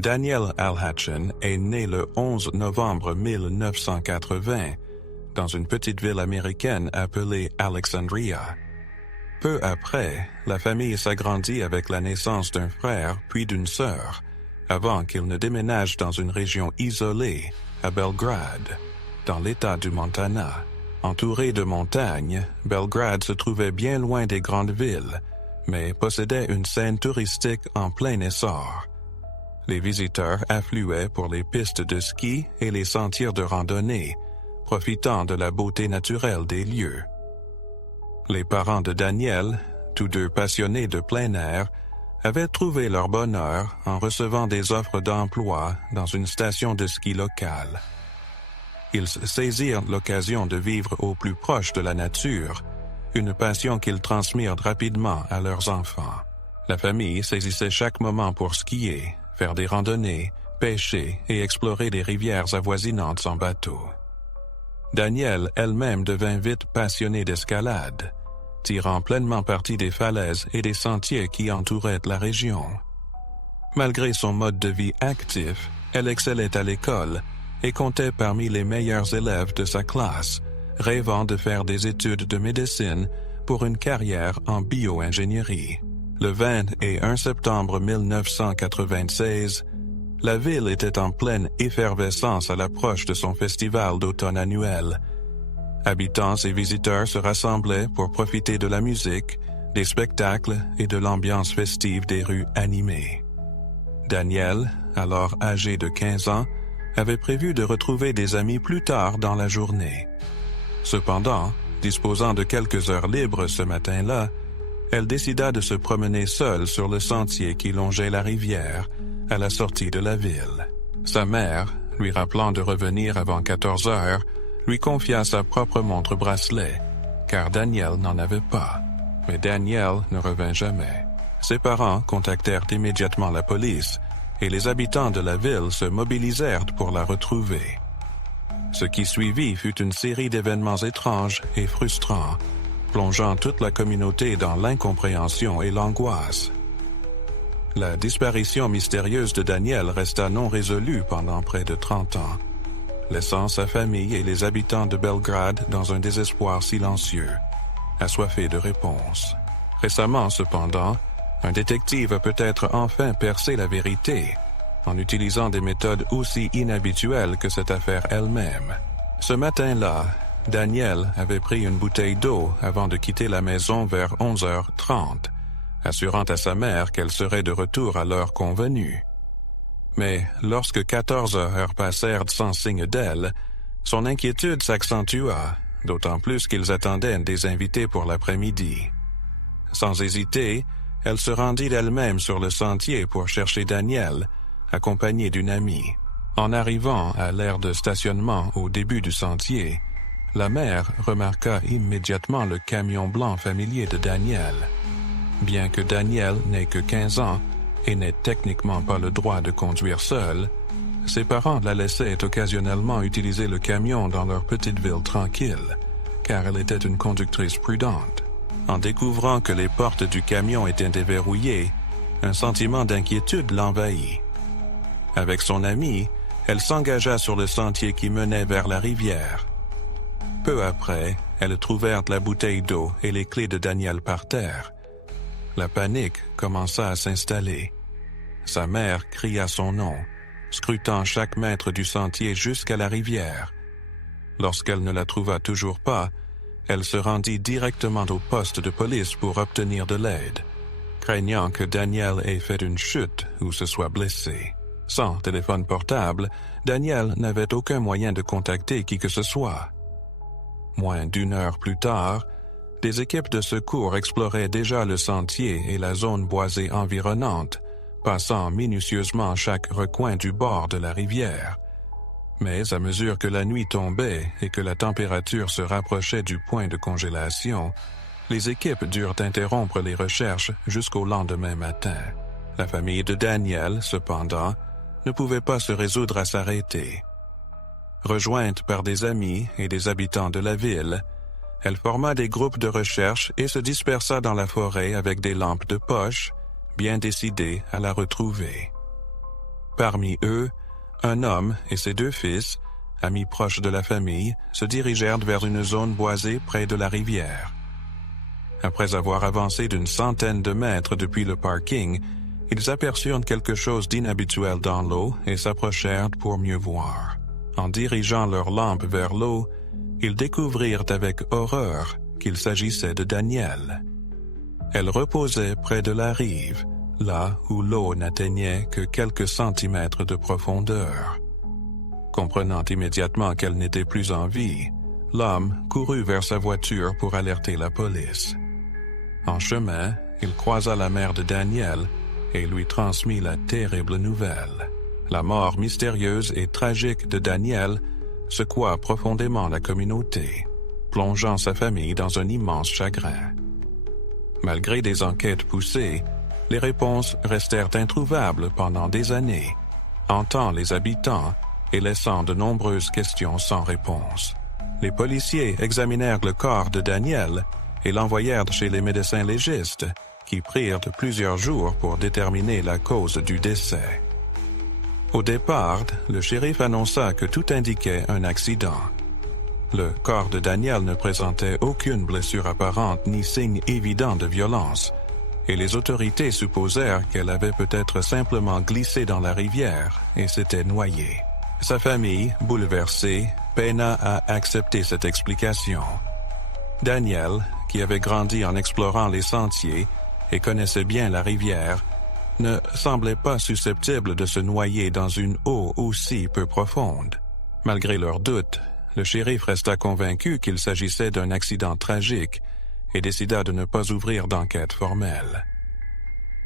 Daniel Alhatchen est né le 11 novembre 1980 dans une petite ville américaine appelée Alexandria. Peu après, la famille s'agrandit avec la naissance d'un frère puis d'une sœur, avant qu'il ne déménage dans une région isolée, à Belgrade, dans l'État du Montana. Entouré de montagnes, Belgrade se trouvait bien loin des grandes villes, mais possédait une scène touristique en plein essor. Les visiteurs affluaient pour les pistes de ski et les sentiers de randonnée, profitant de la beauté naturelle des lieux. Les parents de Daniel, tous deux passionnés de plein air, avaient trouvé leur bonheur en recevant des offres d'emploi dans une station de ski locale. Ils saisirent l'occasion de vivre au plus proche de la nature, une passion qu'ils transmirent rapidement à leurs enfants. La famille saisissait chaque moment pour skier, faire des randonnées, pêcher et explorer des rivières avoisinantes en bateau. Daniel elle-même devint vite passionnée d'escalade, tirant pleinement parti des falaises et des sentiers qui entouraient la région. Malgré son mode de vie actif, elle excellait à l'école et comptait parmi les meilleurs élèves de sa classe, rêvant de faire des études de médecine pour une carrière en bio-ingénierie. Le 21 septembre 1996, la ville était en pleine effervescence à l'approche de son festival d'automne annuel. Habitants et visiteurs se rassemblaient pour profiter de la musique, des spectacles et de l'ambiance festive des rues animées. Daniel, alors âgé de 15 ans, avait prévu de retrouver des amis plus tard dans la journée. Cependant, disposant de quelques heures libres ce matin-là, elle décida de se promener seule sur le sentier qui longeait la rivière, à la sortie de la ville. Sa mère, lui rappelant de revenir avant 14 heures, lui confia sa propre montre bracelet, car Daniel n'en avait pas. Mais Daniel ne revint jamais. Ses parents contactèrent immédiatement la police, et les habitants de la ville se mobilisèrent pour la retrouver. Ce qui suivit fut une série d'événements étranges et frustrants, plongeant toute la communauté dans l'incompréhension et l'angoisse. La disparition mystérieuse de Daniel resta non résolue pendant près de 30 ans, laissant sa famille et les habitants de Belgrade dans un désespoir silencieux, assoiffés de réponses. Récemment, cependant, un détective a peut-être enfin percé la vérité, en utilisant des méthodes aussi inhabituelles que cette affaire elle-même. Ce matin-là, Daniel avait pris une bouteille d'eau avant de quitter la maison vers 11h30, assurant à sa mère qu'elle serait de retour à l'heure convenue. Mais lorsque 14 heures passèrent sans signe d'elle, son inquiétude s'accentua, d'autant plus qu'ils attendaient des invités pour l'après-midi. Sans hésiter, elle se rendit d'elle-même sur le sentier pour chercher Daniel, accompagnée d'une amie. En arrivant à l'aire de stationnement au début du sentier, la mère remarqua immédiatement le camion blanc familier de Daniel. Bien que Daniel n'ait que 15 ans et n'ait techniquement pas le droit de conduire seule, ses parents la laissaient occasionnellement utiliser le camion dans leur petite ville tranquille, car elle était une conductrice prudente. En découvrant que les portes du camion étaient déverrouillées, un sentiment d'inquiétude l'envahit. Avec son amie, elle s'engagea sur le sentier qui menait vers la rivière. Peu après, elles trouvèrent la bouteille d'eau et les clés de Daniel par terre. La panique commença à s'installer. Sa mère cria son nom, scrutant chaque mètre du sentier jusqu'à la rivière. Lorsqu'elle ne la trouva toujours pas, elle se rendit directement au poste de police pour obtenir de l'aide, craignant que Daniel ait fait une chute ou se soit blessé. Sans téléphone portable, Daniel n'avait aucun moyen de contacter qui que ce soit. Moins d'une heure plus tard, des équipes de secours exploraient déjà le sentier et la zone boisée environnante, passant minutieusement chaque recoin du bord de la rivière. Mais à mesure que la nuit tombait et que la température se rapprochait du point de congélation, les équipes durent interrompre les recherches jusqu'au lendemain matin. La famille de Daniel, cependant, ne pouvait pas se résoudre à s'arrêter. Rejointe par des amis et des habitants de la ville, elle forma des groupes de recherche et se dispersa dans la forêt avec des lampes de poche, bien décidée à la retrouver. Parmi eux, un homme et ses 2 fils, amis proches de la famille, se dirigèrent vers une zone boisée près de la rivière. Après avoir avancé d'une centaine de mètres depuis le parking, ils aperçurent quelque chose d'inhabituel dans l'eau et s'approchèrent pour mieux voir. En dirigeant leur lampe vers l'eau, ils découvrirent avec horreur qu'il s'agissait de Danielle. Elle reposait près de la rive, là où l'eau n'atteignait que quelques centimètres de profondeur. Comprenant immédiatement qu'elle n'était plus en vie, l'homme courut vers sa voiture pour alerter la police. En chemin, il croisa la mère de Danielle et lui transmit la terrible nouvelle. La mort mystérieuse et tragique de Danielle secoua profondément la communauté, plongeant sa famille dans un immense chagrin. Malgré des enquêtes poussées, les réponses restèrent introuvables pendant des années, hantant les habitants et laissant de nombreuses questions sans réponse. Les policiers examinèrent le corps de Danielle et l'envoyèrent chez les médecins légistes, qui prirent plusieurs jours pour déterminer la cause du décès. Au départ, le shérif annonça que tout indiquait un accident. Le corps de Danielle ne présentait aucune blessure apparente ni signe évident de violence, et les autorités supposèrent qu'elle avait peut-être simplement glissé dans la rivière et s'était noyée. Sa famille, bouleversée, peina à accepter cette explication. Danielle, qui avait grandi en explorant les sentiers et connaissait bien la rivière, ne semblait pas susceptible de se noyer dans une eau aussi peu profonde. Malgré leurs doutes, le shérif resta convaincu qu'il s'agissait d'un accident tragique et décida de ne pas ouvrir d'enquête formelle.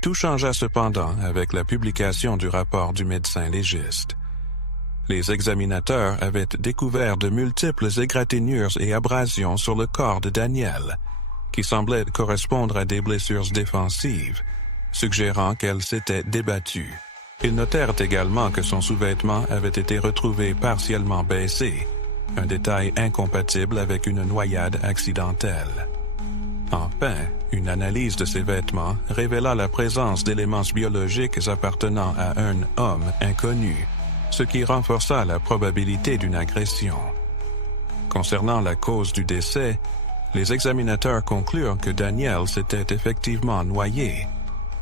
Tout changea cependant avec la publication du rapport du médecin légiste. Les examinateurs avaient découvert de multiples égratignures et abrasions sur le corps de Danielle, qui semblaient correspondre à des blessures défensives, suggérant qu'elle s'était débattue. Ils notèrent également que son sous-vêtement avait été retrouvé partiellement baissé, un détail incompatible avec une noyade accidentelle. Enfin, une analyse de ses vêtements révéla la présence d'éléments biologiques appartenant à un homme inconnu, ce qui renforça la probabilité d'une agression. Concernant la cause du décès, les examinateurs conclurent que Danielle s'était effectivement noyée,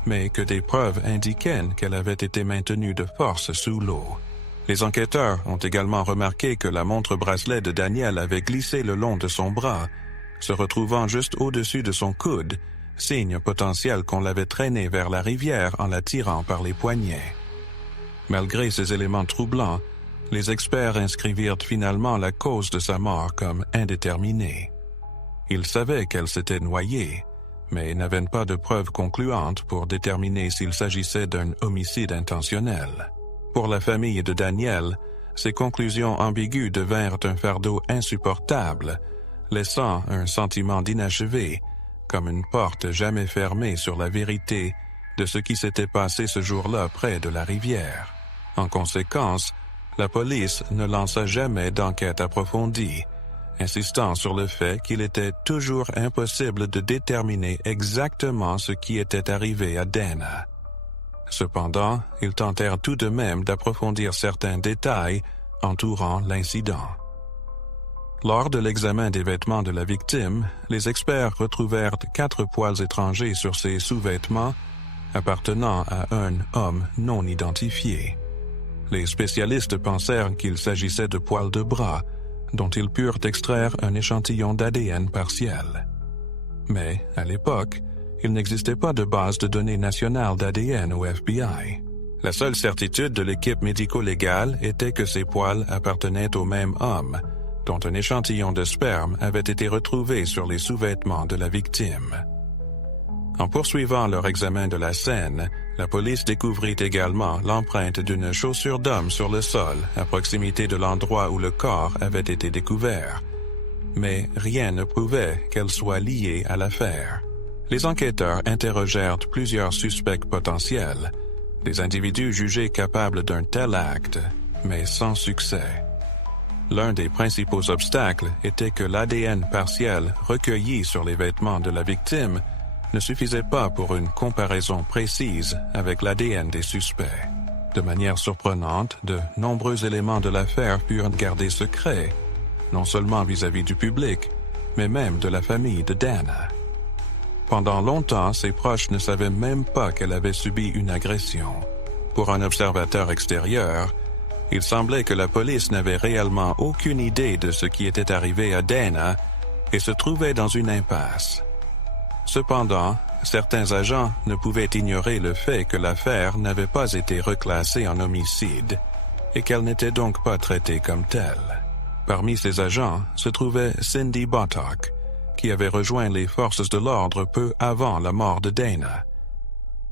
mais que des preuves indiquaient qu'elle avait été maintenue de force sous l'eau. Les enquêteurs ont également remarqué que la montre-bracelet de Danielle avait glissé le long de son bras, se retrouvant juste au-dessus de son coude, signe potentiel qu'on l'avait traînée vers la rivière en la tirant par les poignets. Malgré ces éléments troublants, les experts inscrivirent finalement la cause de sa mort comme indéterminée. Ils savaient qu'elle s'était noyée, mais n'avaient pas de preuves concluantes pour déterminer s'il s'agissait d'un homicide intentionnel. Pour la famille de Danielle, ces conclusions ambiguës devinrent un fardeau insupportable, laissant un sentiment d'inachevé, comme une porte jamais fermée sur la vérité de ce qui s'était passé ce jour-là près de la rivière. En conséquence, la police ne lança jamais d'enquête approfondie, insistant sur le fait qu'il était toujours impossible de déterminer exactement ce qui était arrivé à Dana. Cependant, ils tentèrent tout de même d'approfondir certains détails entourant l'incident. Lors de l'examen des vêtements de la victime, les experts retrouvèrent 4 poils étrangers sur ses sous-vêtements appartenant à un homme non identifié. Les spécialistes pensèrent qu'il s'agissait de poils de bras, dont ils purent extraire un échantillon d'ADN partiel. Mais, à l'époque, il n'existait pas de base de données nationale d'ADN au FBI. La seule certitude de l'équipe médico-légale était que ces poils appartenaient au même homme, dont un échantillon de sperme avait été retrouvé sur les sous-vêtements de la victime. En poursuivant leur examen de la scène, la police découvrit également l'empreinte d'une chaussure d'homme sur le sol, à proximité de l'endroit où le corps avait été découvert. Mais rien ne prouvait qu'elle soit liée à l'affaire. Les enquêteurs interrogèrent plusieurs suspects potentiels, des individus jugés capables d'un tel acte, mais sans succès. L'un des principaux obstacles était que l'ADN partiel recueilli sur les vêtements de la victime ne suffisait pas pour une comparaison précise avec l'ADN des suspects. De manière surprenante, de nombreux éléments de l'affaire furent gardés secrets, non seulement vis-à-vis du public, mais même de la famille de Dana. Pendant longtemps, ses proches ne savaient même pas qu'elle avait subi une agression. Pour un observateur extérieur, il semblait que la police n'avait réellement aucune idée de ce qui était arrivé à Dana et se trouvait dans une impasse. Cependant, certains agents ne pouvaient ignorer le fait que l'affaire n'avait pas été reclassée en homicide et qu'elle n'était donc pas traitée comme telle. Parmi ces agents se trouvait Cindy Bottock, qui avait rejoint les forces de l'ordre peu avant la mort de Dana.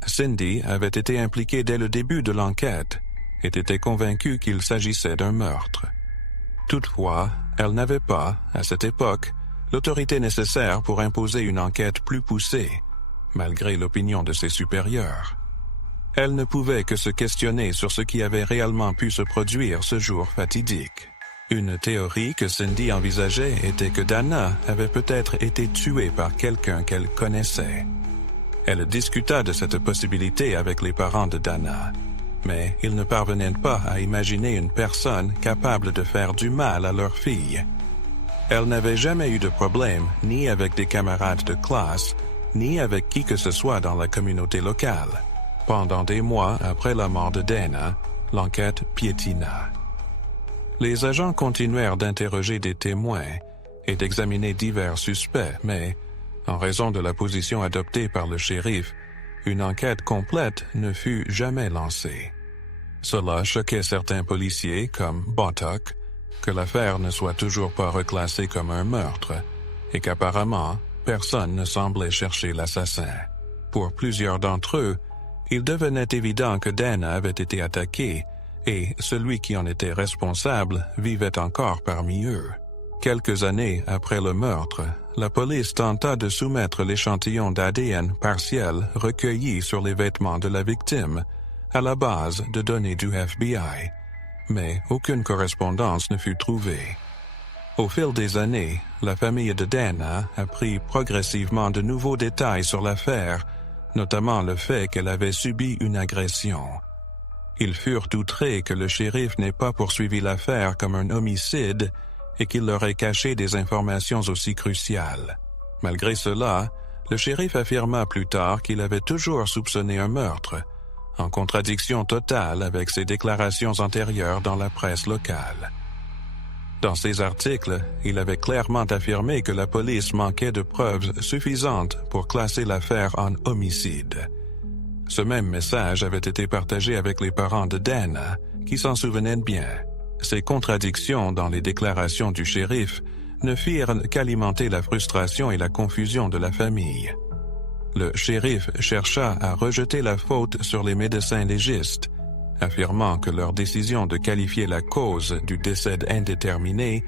Cindy avait été impliquée dès le début de l'enquête et était convaincue qu'il s'agissait d'un meurtre. Toutefois, elle n'avait pas, à cette époque, l'autorité nécessaire pour imposer une enquête plus poussée, malgré l'opinion de ses supérieurs. Elle ne pouvait que se questionner sur ce qui avait réellement pu se produire ce jour fatidique. Une théorie que Cindy envisageait était que Dana avait peut-être été tuée par quelqu'un qu'elle connaissait. Elle discuta de cette possibilité avec les parents de Dana, mais ils ne parvenaient pas à imaginer une personne capable de faire du mal à leur fille. Elle n'avait jamais eu de problème ni avec des camarades de classe, ni avec qui que ce soit dans la communauté locale. Pendant des mois après la mort de Dana, l'enquête piétina. Les agents continuèrent d'interroger des témoins et d'examiner divers suspects, mais, en raison de la position adoptée par le shérif, une enquête complète ne fut jamais lancée. Cela choquait certains policiers, comme Bottock, que l'affaire ne soit toujours pas reclassée comme un meurtre, et qu'apparemment, personne ne semblait chercher l'assassin. Pour plusieurs d'entre eux, il devenait évident que Dana avait été attaquée, et celui qui en était responsable vivait encore parmi eux. Quelques années après le meurtre, la police tenta de soumettre l'échantillon d'ADN partiel recueilli sur les vêtements de la victime à la base de données du FBI, mais aucune correspondance ne fut trouvée. Au fil des années, la famille de Dana apprit progressivement de nouveaux détails sur l'affaire, notamment le fait qu'elle avait subi une agression. Ils furent outrés que le shérif n'ait pas poursuivi l'affaire comme un homicide et qu'il leur ait caché des informations aussi cruciales. Malgré cela, le shérif affirma plus tard qu'il avait toujours soupçonné un meurtre, en contradiction totale avec ses déclarations antérieures dans la presse locale. Dans ses articles, il avait clairement affirmé que la police manquait de preuves suffisantes pour classer l'affaire en homicide. Ce même message avait été partagé avec les parents de Dana, qui s'en souvenaient bien. Ces contradictions dans les déclarations du shérif ne firent qu'alimenter la frustration et la confusion de la famille. Le shérif chercha à rejeter la faute sur les médecins légistes, affirmant que leur décision de qualifier la cause du décès indéterminé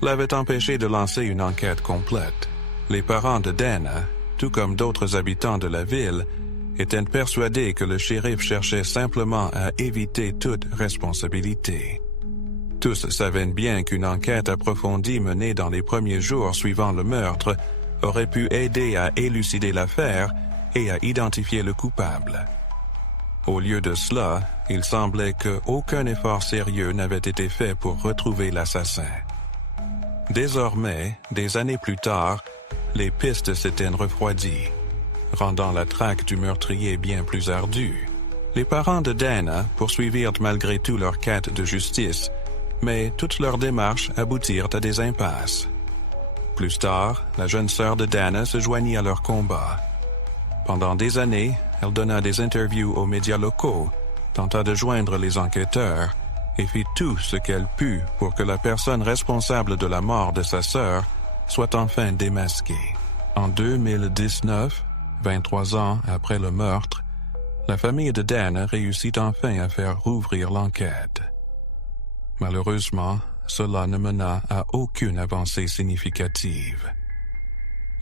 l'avait empêché de lancer une enquête complète. Les parents de Dana, tout comme d'autres habitants de la ville, étaient persuadés que le shérif cherchait simplement à éviter toute responsabilité. Tous savaient bien qu'une enquête approfondie menée dans les premiers jours suivant le meurtre aurait pu aider à élucider l'affaire et à identifier le coupable. Au lieu de cela, il semblait qu'aucun effort sérieux n'avait été fait pour retrouver l'assassin. Désormais, des années plus tard, les pistes s'étaient refroidies, rendant la traque du meurtrier bien plus ardue. Les parents de Dana poursuivirent malgré tout leur quête de justice, mais toutes leurs démarches aboutirent à des impasses. Plus tard, la jeune sœur de Dana se joignit à leur combat. Pendant des années, elle donna des interviews aux médias locaux, tenta de joindre les enquêteurs et fit tout ce qu'elle put pour que la personne responsable de la mort de sa sœur soit enfin démasquée. En 2019, 23 ans après le meurtre, la famille de Dana réussit enfin à faire rouvrir l'enquête. Malheureusement, cela ne mena à aucune avancée significative.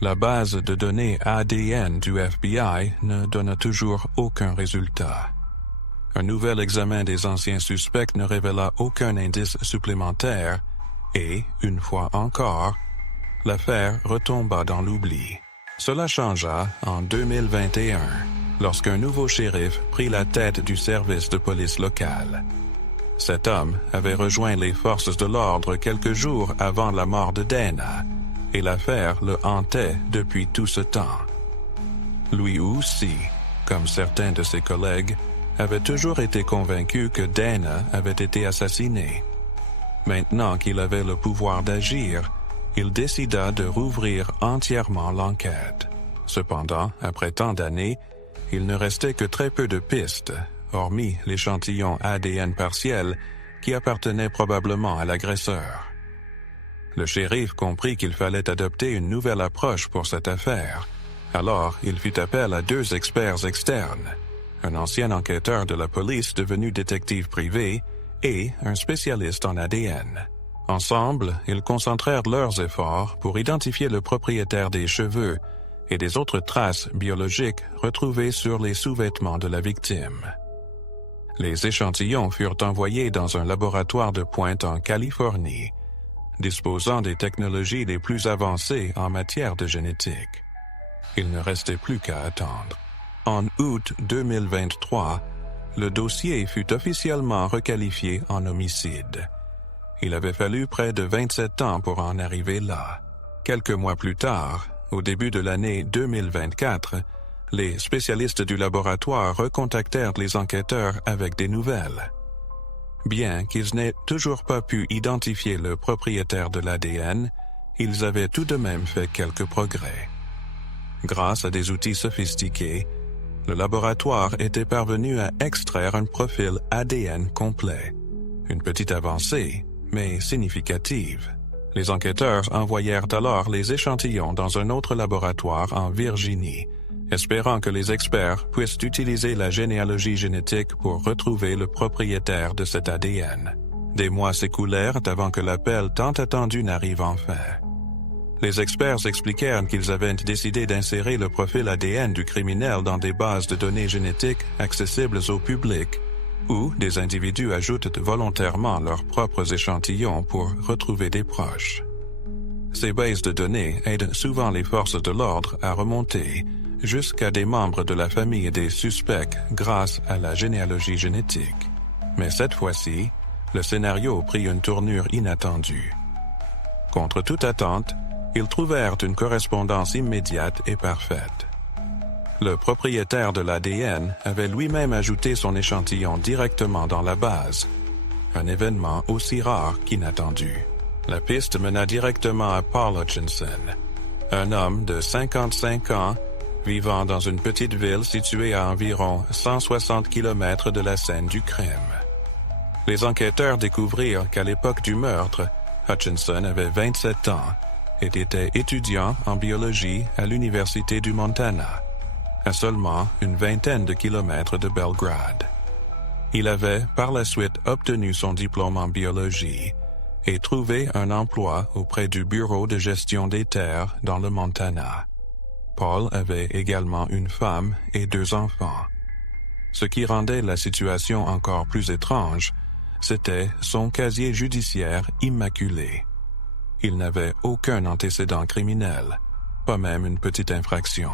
La base de données ADN du FBI ne donna toujours aucun résultat. Un nouvel examen des anciens suspects ne révéla aucun indice supplémentaire et, une fois encore, l'affaire retomba dans l'oubli. Cela changea en 2021, lorsqu'un nouveau shérif prit la tête du service de police local. Cet homme avait rejoint les forces de l'ordre quelques jours avant la mort de Dana, et l'affaire le hantait depuis tout ce temps. Lui aussi, comme certains de ses collègues, avait toujours été convaincu que Dana avait été assassinée. Maintenant qu'il avait le pouvoir d'agir, il décida de rouvrir entièrement l'enquête. Cependant, après tant d'années, il ne restait que très peu de pistes, hormis l'échantillon ADN partiel qui appartenait probablement à l'agresseur. Le shérif comprit qu'il fallait adopter une nouvelle approche pour cette affaire. Alors, il fit appel à 2 experts externes, un ancien enquêteur de la police devenu détective privé et un spécialiste en ADN. Ensemble, ils concentrèrent leurs efforts pour identifier le propriétaire des cheveux et des autres traces biologiques retrouvées sur les sous-vêtements de la victime. Les échantillons furent envoyés dans un laboratoire de pointe en Californie, disposant des technologies les plus avancées en matière de génétique. Il ne restait plus qu'à attendre. En août 2023, le dossier fut officiellement requalifié en homicide. Il avait fallu près de 27 ans pour en arriver là. Quelques mois plus tard, au début de l'année 2024, les spécialistes du laboratoire recontactèrent les enquêteurs avec des nouvelles. Bien qu'ils n'aient toujours pas pu identifier le propriétaire de l'ADN, ils avaient tout de même fait quelques progrès. Grâce à des outils sophistiqués, le laboratoire était parvenu à extraire un profil ADN complet. Une petite avancée, mais significative. Les enquêteurs envoyèrent alors les échantillons dans un autre laboratoire en Virginie, espérant que les experts puissent utiliser la généalogie génétique pour retrouver le propriétaire de cet ADN. Des mois s'écoulèrent avant que l'appel tant attendu n'arrive enfin. Les experts expliquèrent qu'ils avaient décidé d'insérer le profil ADN du criminel dans des bases de données génétiques accessibles au public, où des individus ajoutent volontairement leurs propres échantillons pour retrouver des proches. Ces bases de données aident souvent les forces de l'ordre à remonter jusqu'à des membres de la famille des suspects grâce à la généalogie génétique. Mais cette fois-ci, le scénario prit une tournure inattendue. Contre toute attente, ils trouvèrent une correspondance immédiate et parfaite. Le propriétaire de l'ADN avait lui-même ajouté son échantillon directement dans la base, un événement aussi rare qu'inattendu. La piste mena directement à Paul Hutchinson, un homme de 55 ans vivant dans une petite ville située à environ 160 km de la scène du crime. Les enquêteurs découvrirent qu'à l'époque du meurtre, Hutchinson avait 27 ans et était étudiant en biologie à l'Université du Montana, à seulement une vingtaine de kilomètres de Belgrade. Il avait par la suite obtenu son diplôme en biologie et trouvé un emploi auprès du Bureau de gestion des terres dans le Montana. Paul avait également une femme et 2 enfants. Ce qui rendait la situation encore plus étrange, c'était son casier judiciaire immaculé. Il n'avait aucun antécédent criminel, pas même une petite infraction.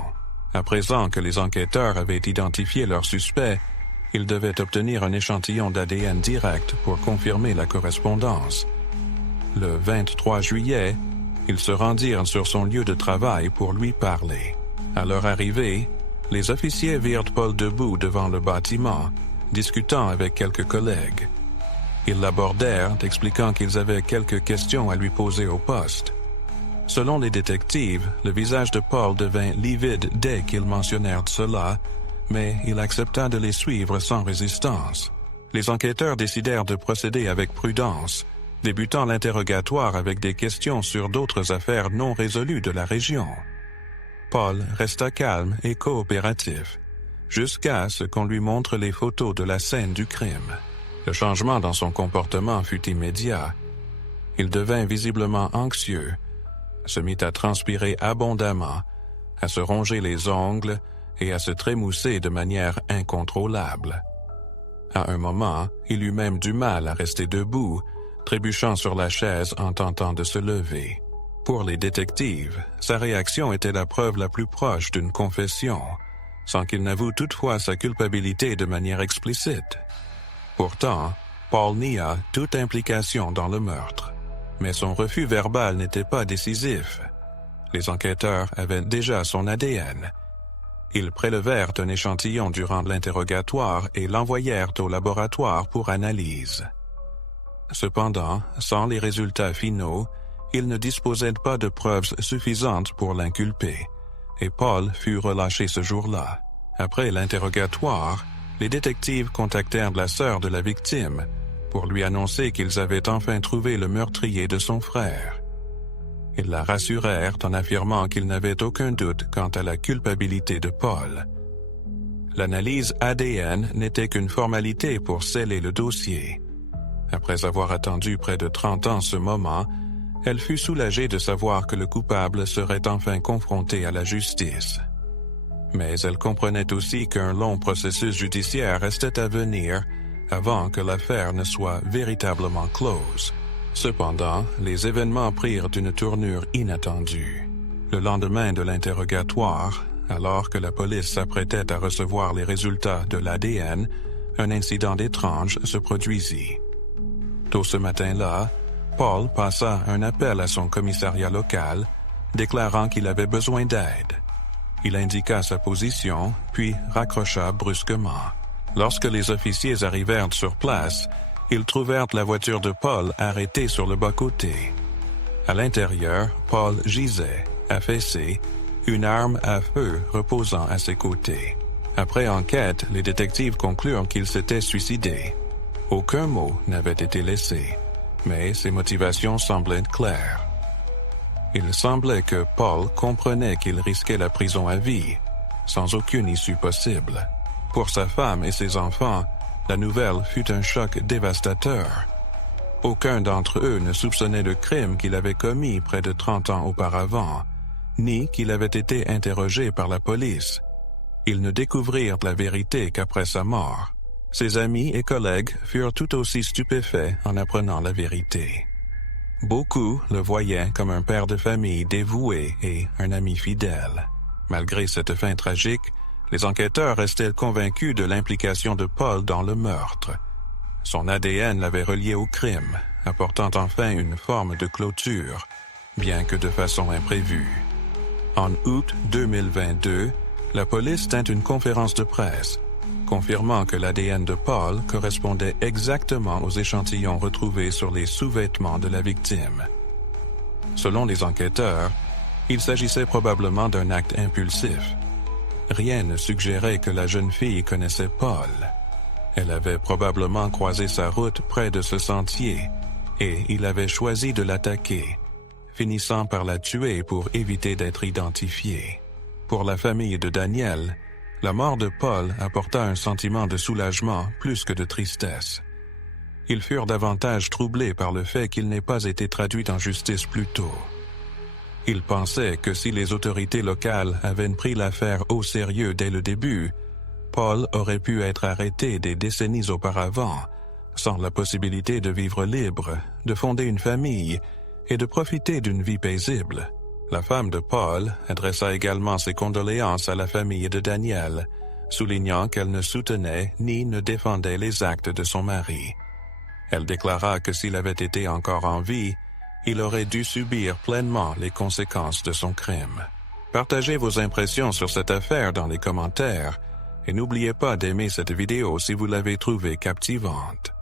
À présent que les enquêteurs avaient identifié leur suspect, ils devaient obtenir un échantillon d'ADN direct pour confirmer la correspondance. Le 23 juillet, ils se rendirent sur son lieu de travail pour lui parler. À leur arrivée, les officiers virent Paul debout devant le bâtiment, discutant avec quelques collègues. Ils l'abordèrent, expliquant qu'ils avaient quelques questions à lui poser au poste. Selon les détectives, le visage de Paul devint livide dès qu'ils mentionnèrent cela, mais il accepta de les suivre sans résistance. Les enquêteurs décidèrent de procéder avec prudence, débutant l'interrogatoire avec des questions sur d'autres affaires non résolues de la région. Paul resta calme et coopératif, jusqu'à ce qu'on lui montre les photos de la scène du crime. Le changement dans son comportement fut immédiat. Il devint visiblement anxieux, se mit à transpirer abondamment, à se ronger les ongles et à se trémousser de manière incontrôlable. À un moment, il eut même du mal à rester debout, trébuchant sur la chaise en tentant de se lever. Pour les détectives, sa réaction était la preuve la plus proche d'une confession, sans qu'il n'avoue toutefois sa culpabilité de manière explicite. Pourtant, Paul nia toute implication dans le meurtre, mais son refus verbal n'était pas décisif. Les enquêteurs avaient déjà son ADN. Ils prélevèrent un échantillon durant l'interrogatoire et l'envoyèrent au laboratoire pour analyse. Cependant, sans les résultats finaux, ils ne disposaient pas de preuves suffisantes pour l'inculper, et Paul fut relâché ce jour-là. Après l'interrogatoire, les détectives contactèrent la sœur de la victime pour lui annoncer qu'ils avaient enfin trouvé le meurtrier de son frère. Ils la rassurèrent en affirmant qu'ils n'avaient aucun doute quant à la culpabilité de Paul. L'analyse ADN n'était qu'une formalité pour sceller le dossier. Après avoir attendu près de 30 ans ce moment, elle fut soulagée de savoir que le coupable serait enfin confronté à la justice. Mais elle comprenait aussi qu'un long processus judiciaire restait à venir avant que l'affaire ne soit véritablement close. Cependant, les événements prirent une tournure inattendue. Le lendemain de l'interrogatoire, alors que la police s'apprêtait à recevoir les résultats de l'ADN, un incident étrange se produisit. Tôt ce matin-là, Paul passa un appel à son commissariat local, déclarant qu'il avait besoin d'aide. Il indiqua sa position, puis raccrocha brusquement. Lorsque les officiers arrivèrent sur place, ils trouvèrent la voiture de Paul arrêtée sur le bas-côté. À l'intérieur, Paul gisait, affaissé, une arme à feu reposant à ses côtés. Après enquête, les détectives conclurent qu'il s'était suicidé. Aucun mot n'avait été laissé, mais ses motivations semblaient claires. Il semblait que Paul comprenait qu'il risquait la prison à vie, sans aucune issue possible. Pour sa femme et ses enfants, la nouvelle fut un choc dévastateur. Aucun d'entre eux ne soupçonnait le crime qu'il avait commis près de 30 ans auparavant, ni qu'il avait été interrogé par la police. Ils ne découvrirent la vérité qu'après sa mort. Ses amis et collègues furent tout aussi stupéfaits en apprenant la vérité. Beaucoup le voyaient comme un père de famille dévoué et un ami fidèle. Malgré cette fin tragique, les enquêteurs restaient convaincus de l'implication de Paul dans le meurtre. Son ADN l'avait relié au crime, apportant enfin une forme de clôture, bien que de façon imprévue. En août 2022, la police tint une conférence de presse, confirmant que l'ADN de Paul correspondait exactement aux échantillons retrouvés sur les sous-vêtements de la victime. Selon les enquêteurs, il s'agissait probablement d'un acte impulsif. Rien ne suggérait que la jeune fille connaissait Paul. Elle avait probablement croisé sa route près de ce sentier, et il avait choisi de l'attaquer, finissant par la tuer pour éviter d'être identifié. Pour la famille de Daniel, la mort de Paul apporta un sentiment de soulagement plus que de tristesse. Ils furent davantage troublés par le fait qu'il n'ait pas été traduit en justice plus tôt. Ils pensaient que si les autorités locales avaient pris l'affaire au sérieux dès le début, Paul aurait pu être arrêté des décennies auparavant, sans la possibilité de vivre libre, de fonder une famille et de profiter d'une vie paisible. La femme de Paul adressa également ses condoléances à la famille de Daniel, soulignant qu'elle ne soutenait ni ne défendait les actes de son mari. Elle déclara que s'il avait été encore en vie, il aurait dû subir pleinement les conséquences de son crime. Partagez vos impressions sur cette affaire dans les commentaires et n'oubliez pas d'aimer cette vidéo si vous l'avez trouvée captivante.